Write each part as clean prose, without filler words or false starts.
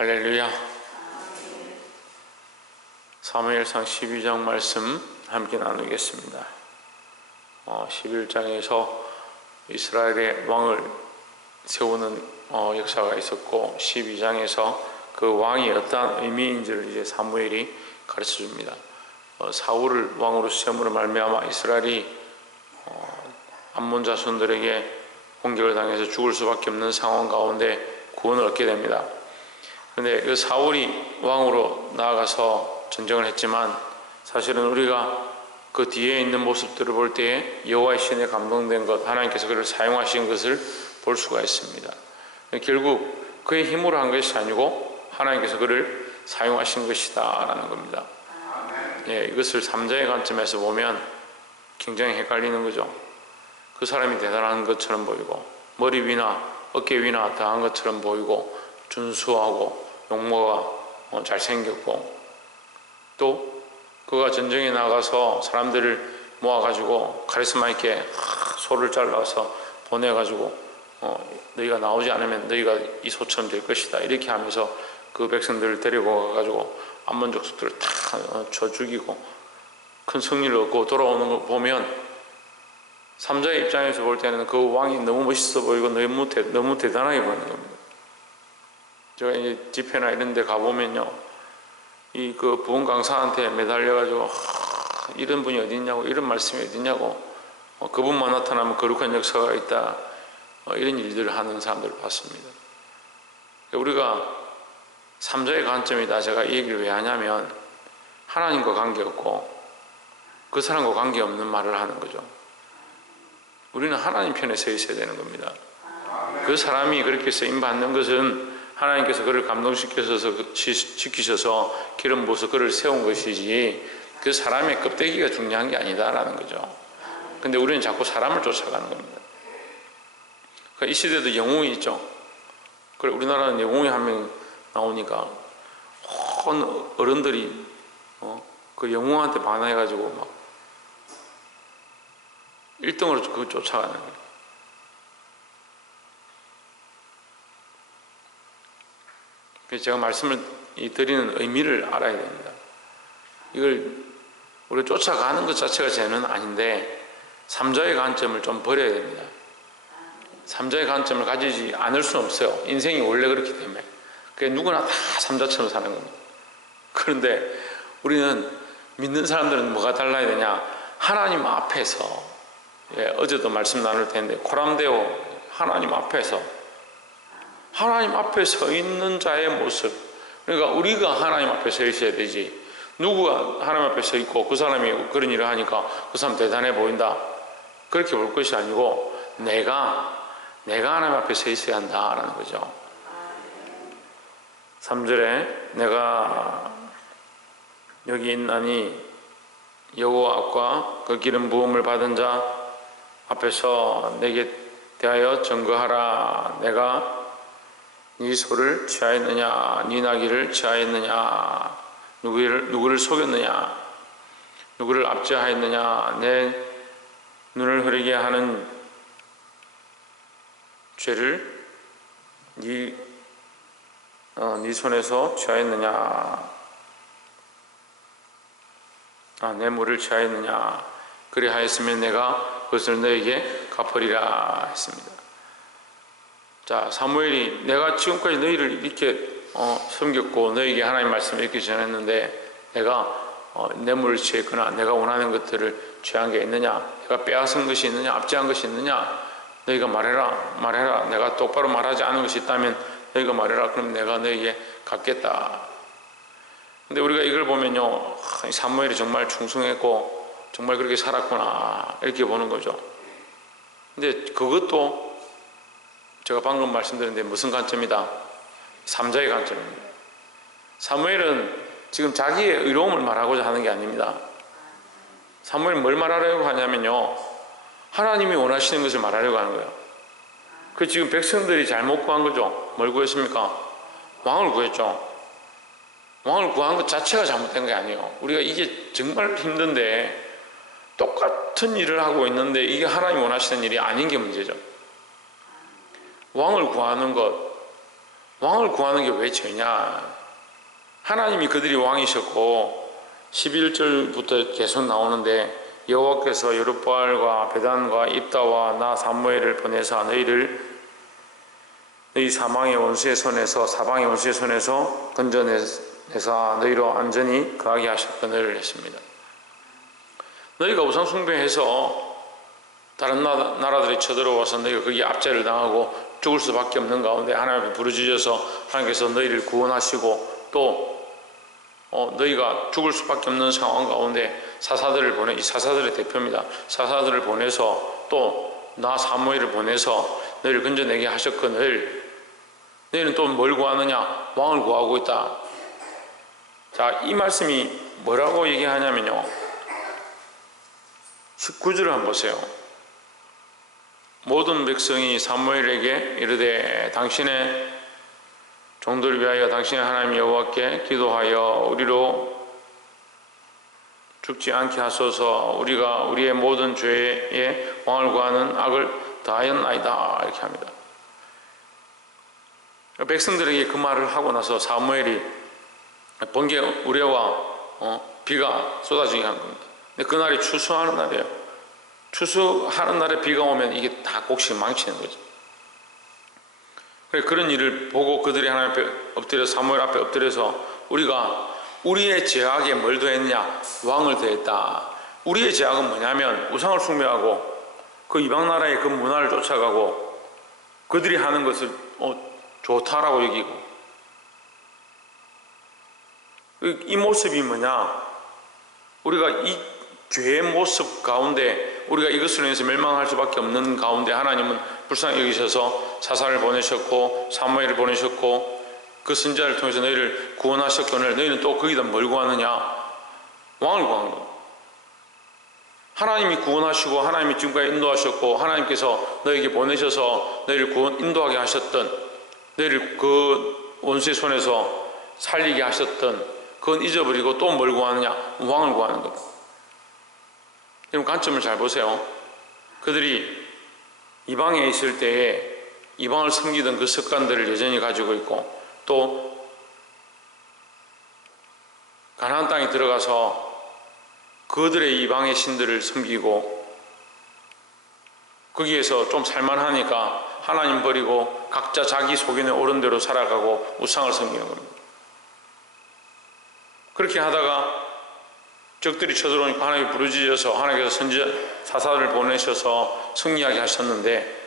할렐루야. 사무엘상 12장 말씀 함께 나누겠습니다. 11장에서 이스라엘의 왕을 세우는 역사가 있었고, 12장에서 그 왕이 어떠한 의미인지를 이제 사무엘이 가르쳐 줍니다. 사울을 왕으로 세움으로 말미암아 이스라엘이 암몬 자손들에게 공격을 당해서 죽을 수밖에 없는 상황 가운데 구원을 얻게 됩니다. 그런데 그 사울이 왕으로 나아가서 전쟁을 했지만, 사실은 우리가 그 뒤에 있는 모습들을 볼 때에 여호와의 신에 감동된 것, 하나님께서 그를 사용하신 것을 볼 수가 있습니다. 결국 그의 힘으로 한 것이 아니고 하나님께서 그를 사용하신 것이다 라는 겁니다. 이것을 3자의 관점에서 보면 굉장히 헷갈리는 거죠. 그 사람이 대단한 것처럼 보이고, 머리 위나 어깨 위나 더한 것처럼 보이고, 준수하고 용모가 잘생겼고, 또 그가 전쟁에 나가서 사람들을 모아가지고 카리스마 있게 소를 잘라서 보내가지고 너희가 나오지 않으면 너희가 이 소처럼 될 것이다 이렇게 하면서 그 백성들을 데리고 가가지고 암몬 족속들을 다 쳐 죽이고 큰 승리를 얻고 돌아오는 거 보면, 3자의 입장에서 볼 때는 그 왕이 너무 멋있어 보이고 너무 대단하게 보이는 겁니다. 제가 이제 집회나 이런 데 가보면요, 이 그 부흥 강사한테 매달려가지고 이런 분이 어디 있냐고, 이런 말씀이 어디 있냐고, 그분만 나타나면 거룩한 역사가 있다, 이런 일들을 하는 사람들을 봤습니다. 우리가 3자의 관점이다, 제가 이 얘기를 왜 하냐면, 하나님과 관계없고 그 사람과 관계없는 말을 하는 거죠. 우리는 하나님 편에 서 있어야 되는 겁니다. 그 사람이 그렇게 쓰임받는 것은 하나님께서 그를 감동시켜서 지키셔서 기름 부어서 그를 세운 것이지, 그 사람의 껍데기가 중요한 게 아니다라는 거죠. 근데 우리는 자꾸 사람을 쫓아가는 겁니다. 이 시대도 영웅이 있죠. 그래, 우리나라는 영웅이 한 명 나오니까 온 어른들이 그 영웅한테 반해가지고 막 1등으로 그걸 쫓아가는 거예요. 그래서 제가 말씀을 드리는 의미를 알아야 됩니다. 이걸 우리가 쫓아가는 것 자체가 죄는 아닌데, 3자의 관점을 좀 버려야 됩니다. 3자의 관점을 가지지 않을 수는 없어요. 인생이 원래 그렇기 때문에. 그게 누구나 다 3자처럼 사는 겁니다. 그런데 우리는, 믿는 사람들은 뭐가 달라야 되냐? 하나님 앞에서, 어제도 말씀 나눌 텐데 코람데오, 하나님 앞에서 서 있는 자의 모습. 그러니까 우리가 하나님 앞에 서 있어야 되지, 누구가 하나님 앞에 서 있고 그 사람이 그런 일을 하니까 그 사람 대단해 보인다, 그렇게 볼 것이 아니고 내가 하나님 앞에 서 있어야 한다라는 거죠. 3절에 내가 여기 있나니 여호와 앞과 그 기름 부음을 받은 자 앞에서 내게 대하여 증거하라. 내가 네 소를 취하였느냐, 네 나귀를 취하였느냐, 누구를 속였느냐, 누구를 압제하였느냐, 내 눈을 흐리게 하는 죄를 네 손에서 취하였느냐, 내 물을 취하였느냐, 그리 하였으면 내가 그것을 너에게 갚으리라 했습니다. 자, 사무엘이 내가 지금까지 너희를 이렇게 섬겼고 너에게 하나님 말씀을 이렇게 전했는데, 내가 뇌물을 취했거나 내가 원하는 것들을 취한 게 있느냐, 내가 빼앗은 것이 있느냐, 압제한 것이 있느냐, 너희가 말해라. 내가 똑바로 말하지 않은 것이 있다면 너희가 말해라. 그럼 내가 너희에게 갚겠다. 근데 우리가 이걸 보면요, 사무엘이 정말 충성했고 정말 그렇게 살았구나, 이렇게 보는 거죠. 근데 그것도 제가 방금 말씀드렸는데 무슨 관점이다? 3자의 관점입니다. 사무엘은 지금 자기의 의로움을 말하고자 하는 게 아닙니다. 사무엘은 뭘 말하려고 하냐면요, 하나님이 원하시는 것을 말하려고 하는 거예요. 그 지금 백성들이 잘못 구한 거죠. 뭘 구했습니까? 왕을 구했죠. 왕을 구한 것 자체가 잘못된 게 아니에요. 우리가 이게 정말 힘든데, 똑같은 일을 하고 있는데 이게 하나님 원하시는 일이 아닌 게 문제죠. 왕을 구하는 것, 왕을 구하는 게 왜 죄냐? 하나님이 그들이 왕이셨고 11절부터 계속 나오는데 여호와께서 여룹바알과 베단과 입다와 나 사무엘을 보내사 너희를 너희 사방의 원수의 손에서 건져내사 너희로 안전히 거하게 하셨거늘 했습니다. 너희가 우상 숭배해서 다른 나라들이 쳐들어와서 너희가 거기에 압제를 당하고 죽을 수밖에 없는 가운데 하나님 앞에 부르짖어서 하나님께서 너희를 구원하시고 또 너희가 죽을 수밖에 없는 상황 가운데 이 사사들의 대표입니다. 사사들을 보내서 또 나 사무엘을 보내서 너희를 건져내게 하셨거늘 너희는 또 뭘 구하느냐? 왕을 구하고 있다. 자, 이 말씀이 뭐라고 얘기하냐면요, 19절을 한번 보세요. 모든 백성이 사무엘에게 이르되 당신의 종들을 위하여 당신의 하나님 여호와께 기도하여 우리로 죽지 않게 하소서. 우리가 우리의 모든 죄에 왕을 구하는 악을 다하였나이다. 이렇게 합니다. 백성들에게 그 말을 하고 나서 사무엘이 번개 우레와 비가 쏟아지게 한 겁니다. 근데 그날이 추수하는 날이에요. 추수하는 날에 비가 오면 이게 다 곡식 망치는 거죠. 그런 일을 보고 그들이 하나님 앞에 엎드려서 사무엘 앞에 엎드려서 우리가 우리의 죄악에 뭘 더했냐? 왕을 더했다. 우리의 죄악은 뭐냐면 우상을 숭배하고 그 이방 나라의 그 문화를 쫓아가고 그들이 하는 것을 좋다라고 여기고, 이 모습이 뭐냐? 우리가 이 죄의 모습 가운데 우리가 이것으로 인해서 멸망할 수밖에 없는 가운데 하나님은 불쌍히 여기셔서 사사를 보내셨고 사무엘을 보내셨고 그 선지자를 통해서 너희를 구원하셨거늘 너희는 또 거기다 뭘 구하느냐? 왕을 구하는 거예요. 하나님이 구원하시고 하나님이 지금까지 인도하셨고 하나님께서 너희에게 보내셔서 너희를 인도하게 하셨던, 너희를 그 원수의 손에서 살리게 하셨던 그건 잊어버리고 또 뭘 구하느냐? 왕을 구하는 거예요. 그럼 관점을 잘 보세요. 그들이 이방에 있을 때에 이방을 섬기던 그 습관들을 여전히 가지고 있고 또 가나안 땅에 들어가서 그들의 이방의 신들을 섬기고 거기에서 좀 살만하니까 하나님 버리고 각자 자기 속인에 옳은 대로 살아가고 우상을 섬기는 겁니다. 그렇게 하다가 적들이 쳐들어오니까 하나님이 부르짖어서 하나님께서 선지자 사사를 보내셔서 승리하게 하셨는데,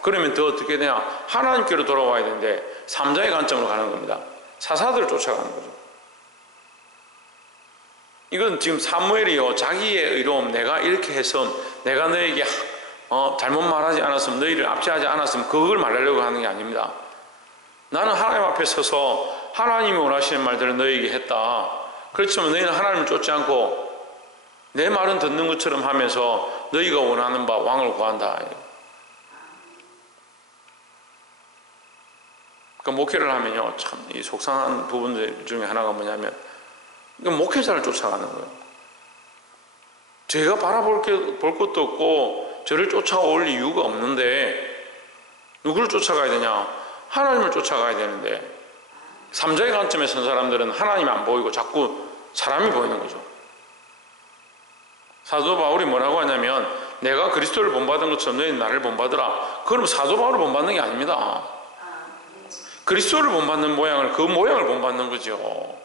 그러면 더 어떻게 되냐? 하나님께로 돌아와야 되는데 3자의 관점으로 가는 겁니다. 사사들을 쫓아가는 거죠. 이건 지금 사무엘이요, 자기의 의로움, 내가 이렇게 해서 내가 너에게 잘못 말하지 않았으면, 너희를 압제하지 않았으면 그걸 말하려고 하는 게 아닙니다. 나는 하나님 앞에 서서 하나님이 원하시는 말들을 너희에게 했다. 그렇지만 너희는 하나님을 쫓지 않고 내 말은 듣는 것처럼 하면서 너희가 원하는 바 왕을 구한다. 그러니까 목회를 하면요, 참 이 속상한 부분들 중에 하나가 뭐냐면 목회자를 쫓아가는 거예요. 제가 볼 것도 없고 저를 쫓아올 이유가 없는데 누구를 쫓아가야 되냐? 하나님을 쫓아가야 되는데, 3자의 관점에 선 사람들은 하나님이 안 보이고 자꾸 사람이 보이는 거죠. 사도 바울이 뭐라고 하냐면 내가 그리스도를 본받은 것처럼 너희는 나를 본받으라. 그럼 사도 바울을 본받는 게 아닙니다. 그리스도를 본받는 모양을, 그 모양을 본받는 거죠.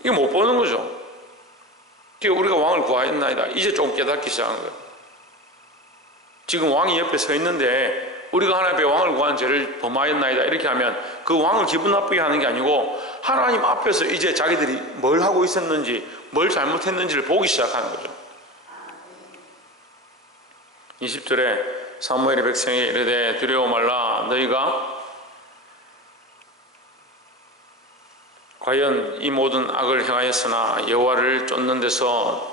이게 못 보는 거죠. 우리가 왕을 구하였나이다. 이제 좀 깨닫기 시작한 거예요. 지금 왕이 옆에 서 있는데 우리가 하나님 앞에 왕을 구한 죄를 범하였나이다 이렇게 하면 그 왕을 기분 나쁘게 하는 게 아니고 하나님 앞에서 이제 자기들이 뭘 하고 있었는지, 뭘 잘못했는지를 보기 시작하는 거죠. 20절에 사무엘이 백성에게 이르되 두려워 말라. 너희가 과연 이 모든 악을 행하였으나 여호와를 쫓는 데서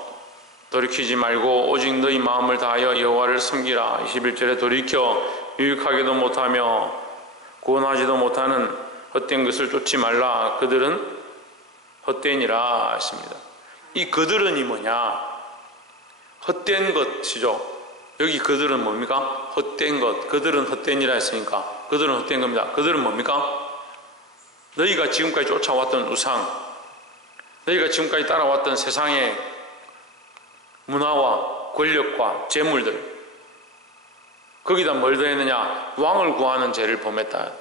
돌이키지 말고 오직 너희 마음을 다하여 여호와를 섬기라. 21절에 돌이켜 유익하게도 못하며 구원하지도 못하는 헛된 것을 쫓지 말라. 그들은 헛되니라 했습니다. 이 그들은이 뭐냐? 헛된 것이죠. 여기 그들은 뭡니까? 헛된 것. 그들은 헛되니라 했으니까 그들은 헛된 겁니다. 그들은 뭡니까? 너희가 지금까지 쫓아왔던 우상, 너희가 지금까지 따라왔던 세상의 문화와 권력과 재물들, 거기다 뭘 더했느냐? 왕을 구하는 죄를 범했다.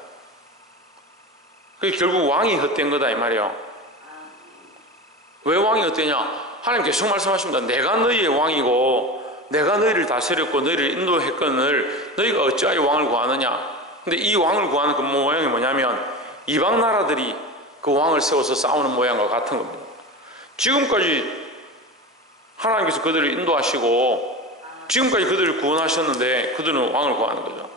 그게 결국 왕이 헛된 거다 이 말이에요. 왜 왕이 헛되냐? 하나님 계속 말씀하십니다. 내가 너희의 왕이고 내가 너희를 다스렸고 너희를 인도했거늘 너희가 어찌하여 왕을 구하느냐? 근데 이 왕을 구하는 그 모양이 뭐냐면 이방 나라들이 그 왕을 세워서 싸우는 모양과 같은 겁니다. 지금까지 하나님께서 그들을 인도하시고 지금까지 그들을 구원하셨는데 그들은 왕을 구하는 거죠.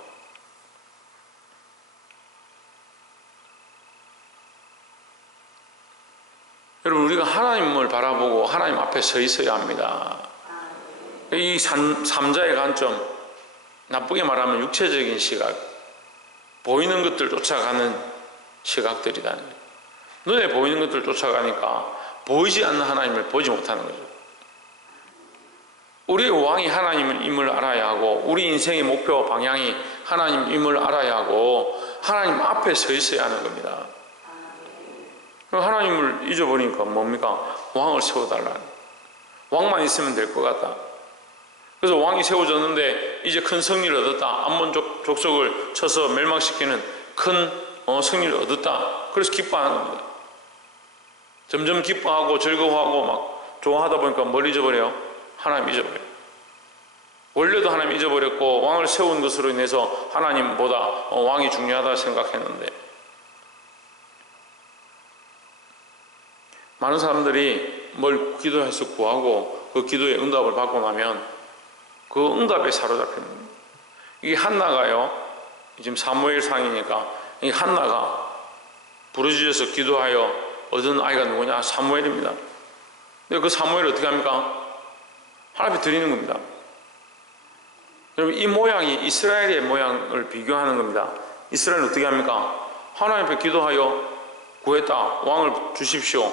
여러분, 우리가 하나님을 바라보고 하나님 앞에 서 있어야 합니다. 이 삼자의 관점, 나쁘게 말하면 육체적인 시각, 보이는 것들 쫓아가는 시각들이다. 눈에 보이는 것들 쫓아가니까 보이지 않는 하나님을 보지 못하는 거죠. 우리의 왕이 하나님임을 알아야 하고 우리 인생의 목표와 방향이 하나님임을 알아야 하고 하나님 앞에 서 있어야 하는 겁니다. 하나님을 잊어버리니까 뭡니까? 왕을 세워달라는. 왕만 있으면 될 것 같다. 그래서 왕이 세워졌는데 이제 큰 승리를 얻었다. 암몬 족속을 쳐서 멸망시키는 큰 승리를 얻었다. 그래서 기뻐하는 겁니다. 점점 기뻐하고 즐거워하고 막 좋아하다 보니까 뭘 잊어버려요? 하나님 잊어버려요. 원래도 하나님 잊어버렸고 왕을 세운 것으로 인해서 하나님보다 왕이 중요하다 생각했는데, 많은 사람들이 뭘 기도해서 구하고 그 기도의 응답을 받고 나면 그 응답에 사로잡힙니다. 이게 한나가요, 지금 사무엘상이니까 이 한나가 부르짖어서 기도하여 얻은 아이가 누구냐? 사무엘입니다. 근데 그 사무엘을 어떻게 합니까? 하나님 앞에 드리는 겁니다. 여러분, 이 모양이 이스라엘의 모양을 비교하는 겁니다. 이스라엘은 어떻게 합니까? 하나님 앞에 기도하여 구했다. 왕을 주십시오.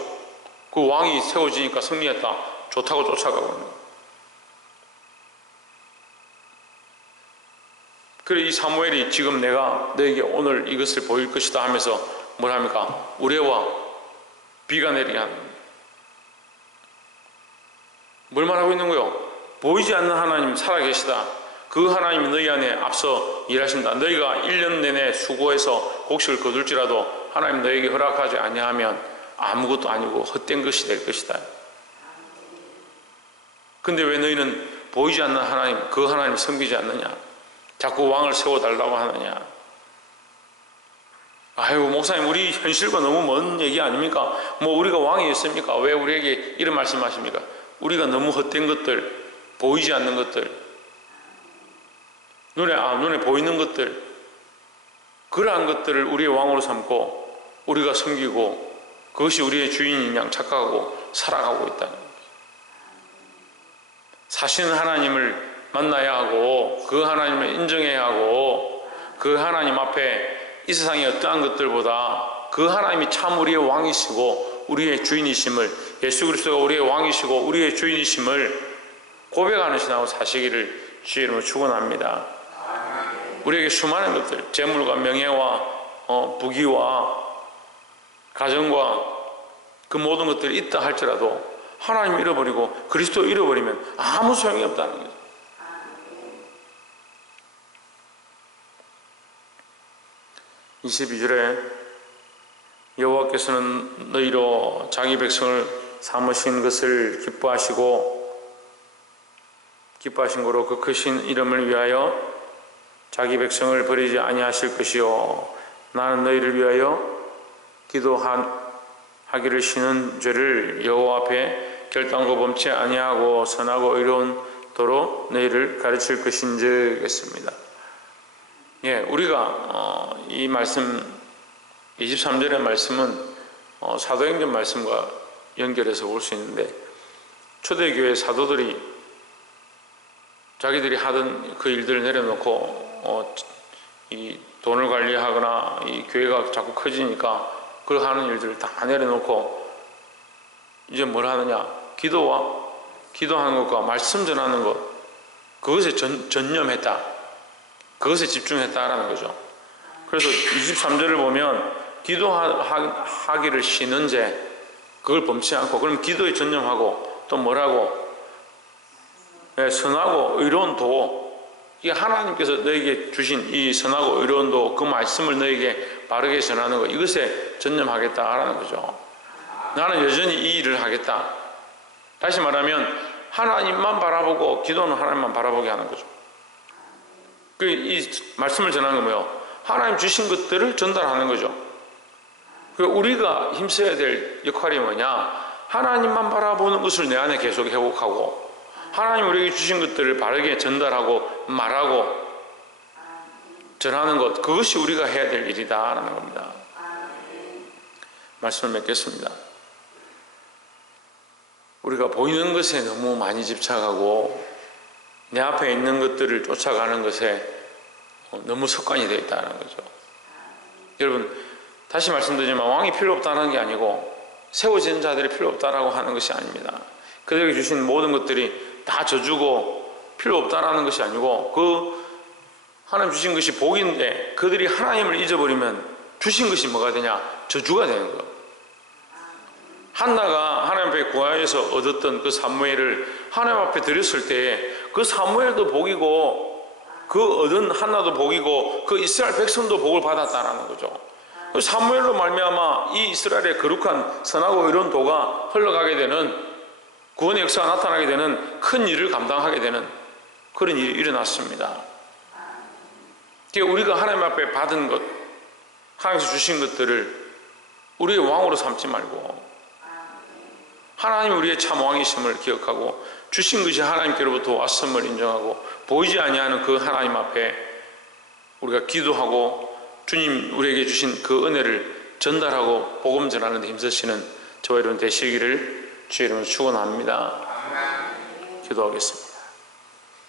그 왕이 세워지니까 승리했다. 좋다고 쫓아가고 있는 거예요. 그래, 이 사무엘이 지금 내가 너에게 오늘 이것을 보일 것이다 하면서 뭘 합니까? 우레와 비가 내리게 하는 거예요. 뭘 말하고 있는 거예요? 보이지 않는 하나님 살아계시다. 그 하나님이 너희 안에 앞서 일하신다. 너희가 1년 내내 수고해서 곡식을 거둘지라도 하나님 너에게 허락하지 아니하면 아무것도 아니고 헛된 것이 될 것이다. 근데 왜 너희는 보이지 않는 하나님, 그 하나님을 섬기지 않느냐? 자꾸 왕을 세워달라고 하느냐? 아유, 목사님, 우리 현실과 너무 먼 얘기 아닙니까? 뭐 우리가 왕이었습니까? 왜 우리에게 이런 말씀하십니까? 우리가 너무 헛된 것들, 보이지 않는 것들, 눈에 보이는 것들, 그러한 것들을 우리의 왕으로 삼고 우리가 섬기고 그것이 우리의 주인인 양 착각하고 살아가고 있다는 거예요. 사실은 하나님을 만나야 하고 그 하나님을 인정해야 하고 그 하나님 앞에 이 세상의 어떠한 것들보다 그 하나님이 참 우리의 왕이시고 우리의 주인이심을, 예수 그리스도가 우리의 왕이시고 우리의 주인이심을 고백하는 신앙으로 사시기를 주의 이름으로 축원합니다. 우리에게 수많은 것들, 재물과 명예와 부귀와 가정과 그 모든 것들이 있다 할지라도 하나님 잃어버리고 그리스도 잃어버리면 아무 소용이 없다는 거죠. 이 22절에 여호와께서는 너희로 자기 백성을 삼으신 것을 기뻐하신 거로 그 크신 이름을 위하여 자기 백성을 버리지 아니하실 것이요 나는 너희를 위하여 기도하기를 쉬는 죄를 여호와 앞에 결단코 범치 아니하고 선하고 의로운 도로 너희를 가르칠 것인즉 했습니다. 예, 우리가 이 말씀 23절의 말씀은 사도행전 말씀과 연결해서 볼 수 있는데, 초대교회 사도들이 자기들이 하던 그 일들을 내려놓고 이 돈을 관리하거나 이 교회가 자꾸 커지니까 그 하는 일들을 다 내려놓고 이제 뭘 하느냐? 기도하는 것과 말씀 전하는 것, 그것에 전념했다. 그것에 집중했다라는 거죠. 그래서 23절을 보면 기도하기를 쉬는 죄, 그걸 범치 않고, 그럼 기도에 전념하고, 또 뭐라고? 선하고 의로운 도, 이게 하나님께서 너에게 주신 이 선하고 의로운 도, 그 말씀을 너에게 바르게 전하는 것, 이것에 전념하겠다라는 거죠. 나는 여전히 이 일을 하겠다. 다시 말하면 하나님만 바라보고 기도는 하나님만 바라보게 하는 거죠. 이 말씀을 전하는 건 뭐예요? 하나님 주신 것들을 전달하는 거죠. 우리가 힘써야 될 역할이 뭐냐? 하나님만 바라보는 것을 내 안에 계속 회복하고, 하나님 우리에게 주신 것들을 바르게 전달하고 말하고 전하는 것, 그것이 우리가 해야 될 일이다라는 겁니다. 말씀을 맺겠습니다. 우리가 보이는 것에 너무 많이 집착하고 내 앞에 있는 것들을 쫓아가는 것에 너무 습관이 되어 있다는 거죠. 여러분, 다시 말씀드리지만 왕이 필요 없다는 게 아니고 세워진 자들이 필요 없다라고 하는 것이 아닙니다. 그들에게 주신 모든 것들이 다 저주고 필요 없다라는 것이 아니고, 그 하나님 주신 것이 복인데 그들이 하나님을 잊어버리면 주신 것이 뭐가 되냐? 저주가 되는 거예요. 한나가 하나님 앞에 구하여서 얻었던 그 사무엘을 하나님 앞에 드렸을 때 그 사무엘도 복이고 그 얻은 한나도 복이고 그 이스라엘 백성도 복을 받았다는 거죠. 그 사무엘로 말미암아 이 이스라엘의 거룩한 선하고 의로운 도가 흘러가게 되는, 구원의 역사가 나타나게 되는, 큰 일을 감당하게 되는 그런 일이 일어났습니다. 그러니까 우리가 하나님 앞에 받은 것, 하나님께서 주신 것들을 우리의 왕으로 삼지 말고 하나님 우리의 참 왕이심을 기억하고 주신 것이 하나님께로부터 왔음을 인정하고 보이지 아니하는 그 하나님 앞에 우리가 기도하고 주님 우리에게 주신 그 은혜를 전달하고 복음 전하는 데 힘쓰시는 저와 여러분 되시기를 주의 이름으로 축원합니다. 기도하겠습니다.